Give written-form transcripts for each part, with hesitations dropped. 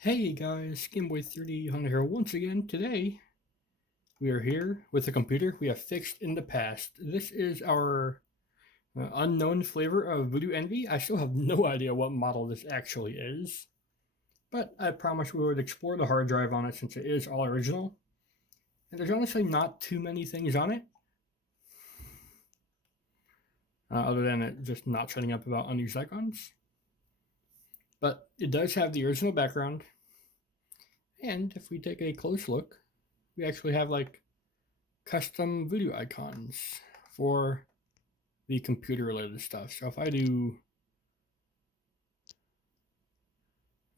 Hey guys, Gameboy3D Hunter here once again. Today, we are here with a computer we have fixed in the past. This is our unknown flavor of Voodoo Envy. I still have no idea what model this actually is, but I promised we would explore the hard drive on it since it is all original. And there's honestly not too many things on it, other than it just not shutting up about unused icons. But it does have the original background, and if we take a close look, we actually have like custom voodoo icons for the computer related stuff. So if I do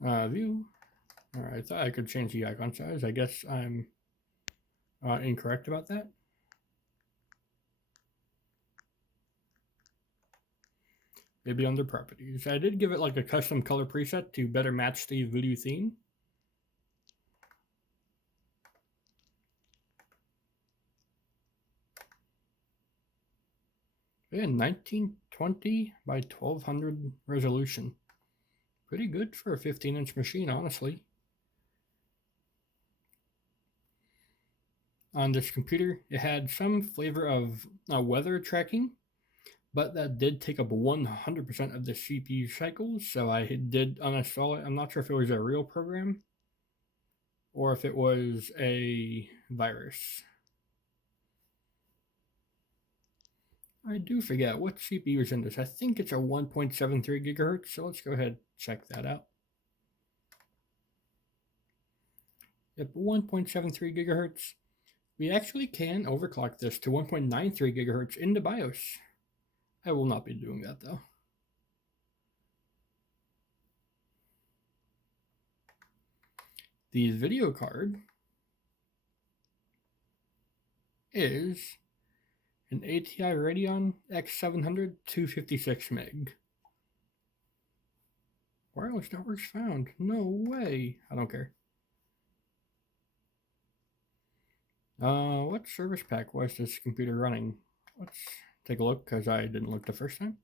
view, all right, I thought I could change the icon size. I guess I'm incorrect about that. Maybe under properties. I did give it like a custom color preset to better match the voodoo theme. And 1920 by 1200 resolution. Pretty good for a 15-inch machine, honestly. On this computer, it had some flavor of weather tracking, but that did take up 100% of the CPU cycles, so I did uninstall it. I'm not sure if it was a real program or if it was a virus. I do forget what CPU is in this. I think it's a 1.73 gigahertz, so let's go ahead and check that out. Yep, 1.73 gigahertz. We actually can overclock this to 1.93 gigahertz in the BIOS. I will not be doing that though. The video card is an ATI Radeon X700 256 meg. Wireless networks found. No way. I don't care. What service pack was this computer running? Let's take a look because I didn't look the first time.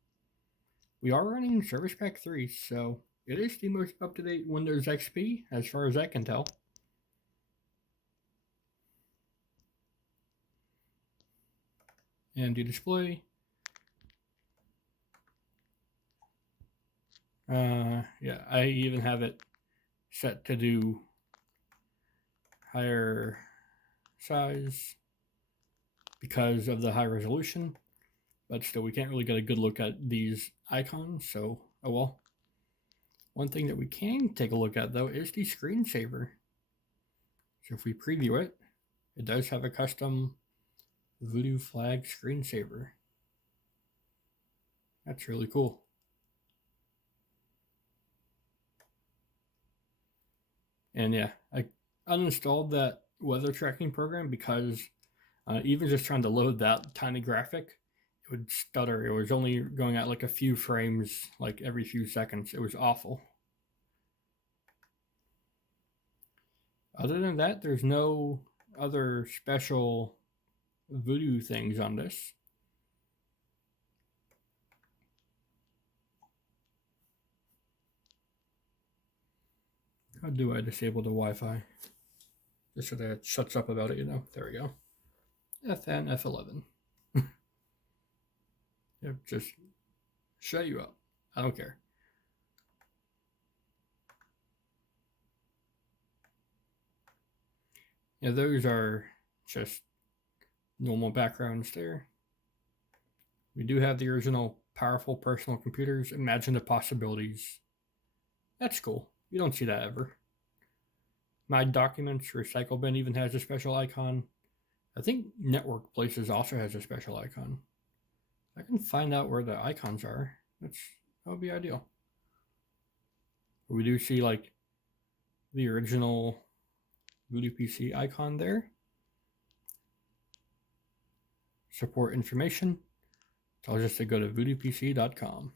We are running Service Pack 3, so it is the most up-to-date Windows XP as far as I can tell. And the display. Yeah, I even have it set to do higher size because of the high resolution, but still we can't really get a good look at these icons, so oh well. One thing that we can take a look at though is the screensaver. So if we preview it, it does have a custom Voodoo flag screensaver. That's really cool. And yeah, I uninstalled that weather tracking program because even just trying to load that tiny graphic, it would stutter. It was only going at like a few frames, like every few seconds. It was awful. Other than that, there's no other special Voodoo things on this. How do I disable the Wi-Fi? Just so that it shuts up about it, you know. There we go. FN F11. Yep, just shut you up. I don't care. Yeah, those are just normal backgrounds there. We do have the original powerful personal computers. Imagine the possibilities. That's cool. You don't see that ever. My Documents recycle bin even has a special icon. I think Network Places also has a special icon. I can find out where the icons are. That would be ideal. We do see like the original VoodooPC icon there. Support information. Tells us to go to VoodooPC.com.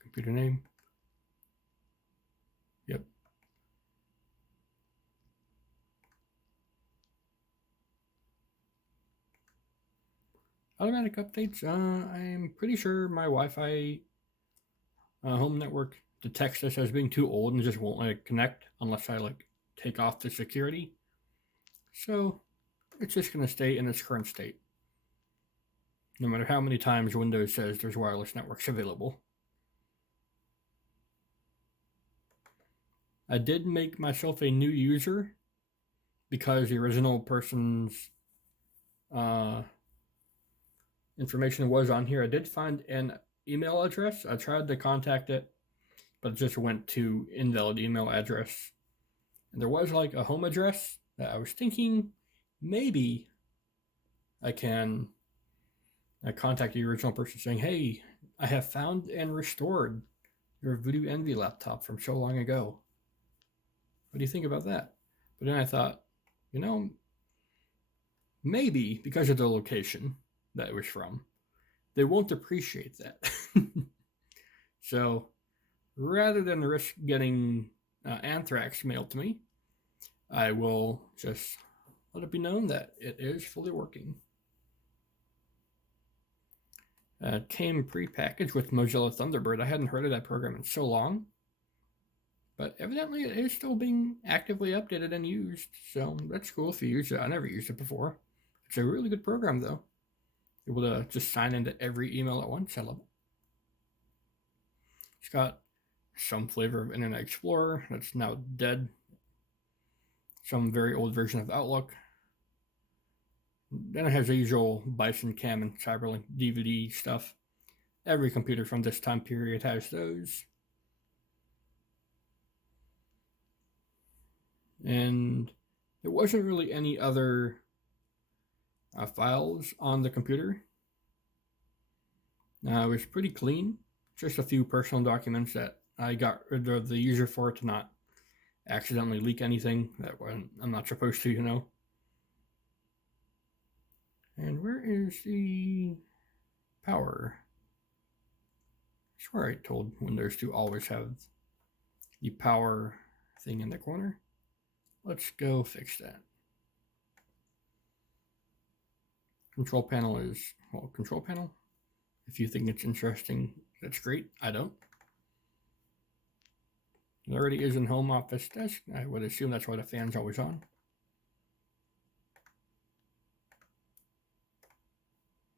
Computer name. Yep. Automatic updates. I'm pretty sure my Wi-Fi home network detects this as being too old and just won't let it connect unless I like take off the security. So it's just going to stay in its current state, no matter how many times Windows says there's wireless networks available. I did make myself a new user because the original person's information was on here. I did find an email address. I tried to contact it, but it just went to invalid email address. And there was like a home address that I was thinking maybe I can contact the original person saying, hey, I have found and restored your Voodoo Envy laptop from so long ago. What do you think about that? But then I thought, maybe because of the location that it was from, they won't appreciate that. So rather than risk getting anthrax mailed to me, I will just let it be known that it is fully working. Came pre-packaged with Mozilla Thunderbird. I hadn't heard of that program in so long, but evidently it is still being actively updated and used, so that's cool if you use it. I never used it before. It's a really good program, though. Able to just sign into every email at once. I love it. It's got some flavor of Internet Explorer that's now dead. Some very old version of Outlook. Then it has the usual Bison Cam and Cyberlink DVD stuff. Every computer from this time period has those. And there wasn't really any other files on the computer. It was pretty clean. Just a few personal documents that I got rid of the user for to not accidentally leak anything that I'm not supposed to, And where is the power? I swear I told Windows to always have the power thing in the corner. Let's go fix that. Control panel is, control panel. If you think it's interesting, that's great. I don't. It already is in home office desk. I would assume that's why the fan's always on.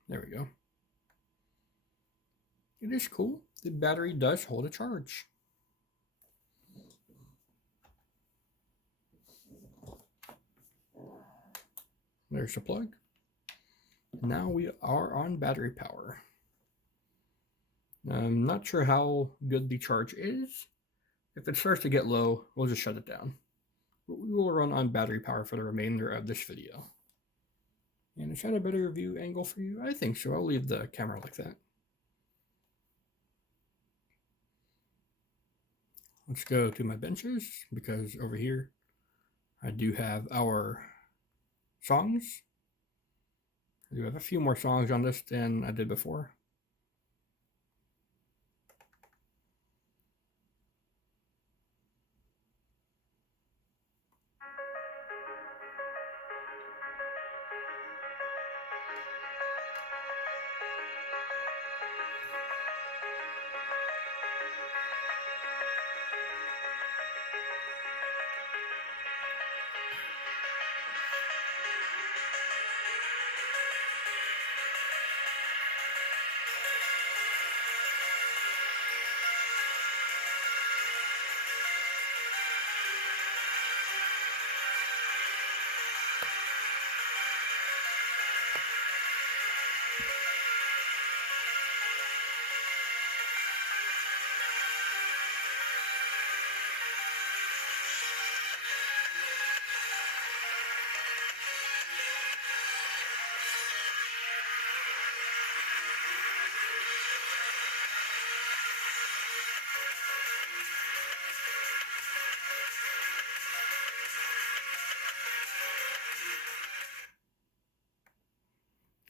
There we go. It is cool. The battery does hold a charge. There's the plug. Now we are on battery power. I'm not sure how good the charge is. If it starts to get low, we'll just shut it down. But we will run on battery power for the remainder of this video. And is that a better view angle for you? I think so. I'll leave the camera like that. Let's go to my benches, because over here I do have our songs. I do have a few more songs on this than I did before.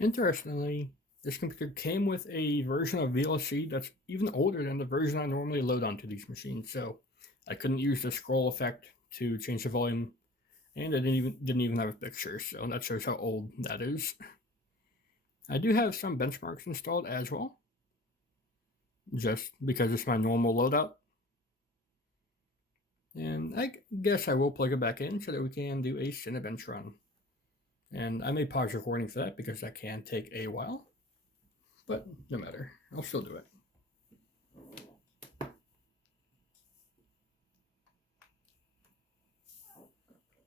Interestingly, this computer came with a version of VLC that's even older than the version I normally load onto these machines, so I couldn't use the scroll effect to change the volume, and I didn't even have a picture, so that shows how old that is. I do have some benchmarks installed as well, just because it's my normal loadout. And I guess I will plug it back in so that we can do a Cinebench run. And I may pause recording for that because that can take a while. But no matter, I'll still do it.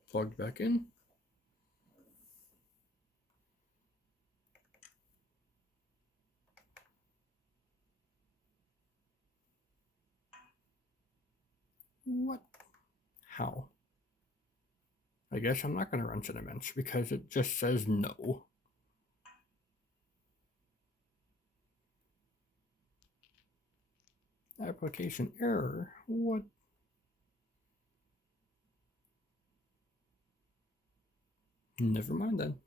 Plugged back in. What? How? I guess I'm not going to run Cinebench because it just says no. Application error. What? Never mind then.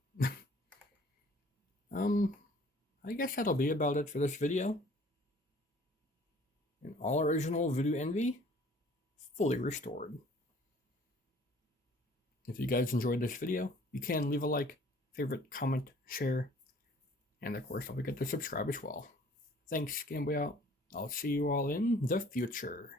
I guess that'll be about it for this video. An all original Voodoo Envy, fully restored. If you guys enjoyed this video, you can leave a like, favorite, comment, share, and of course don't forget to subscribe as well. Thanks, Game Boy out. I'll see you all in the future.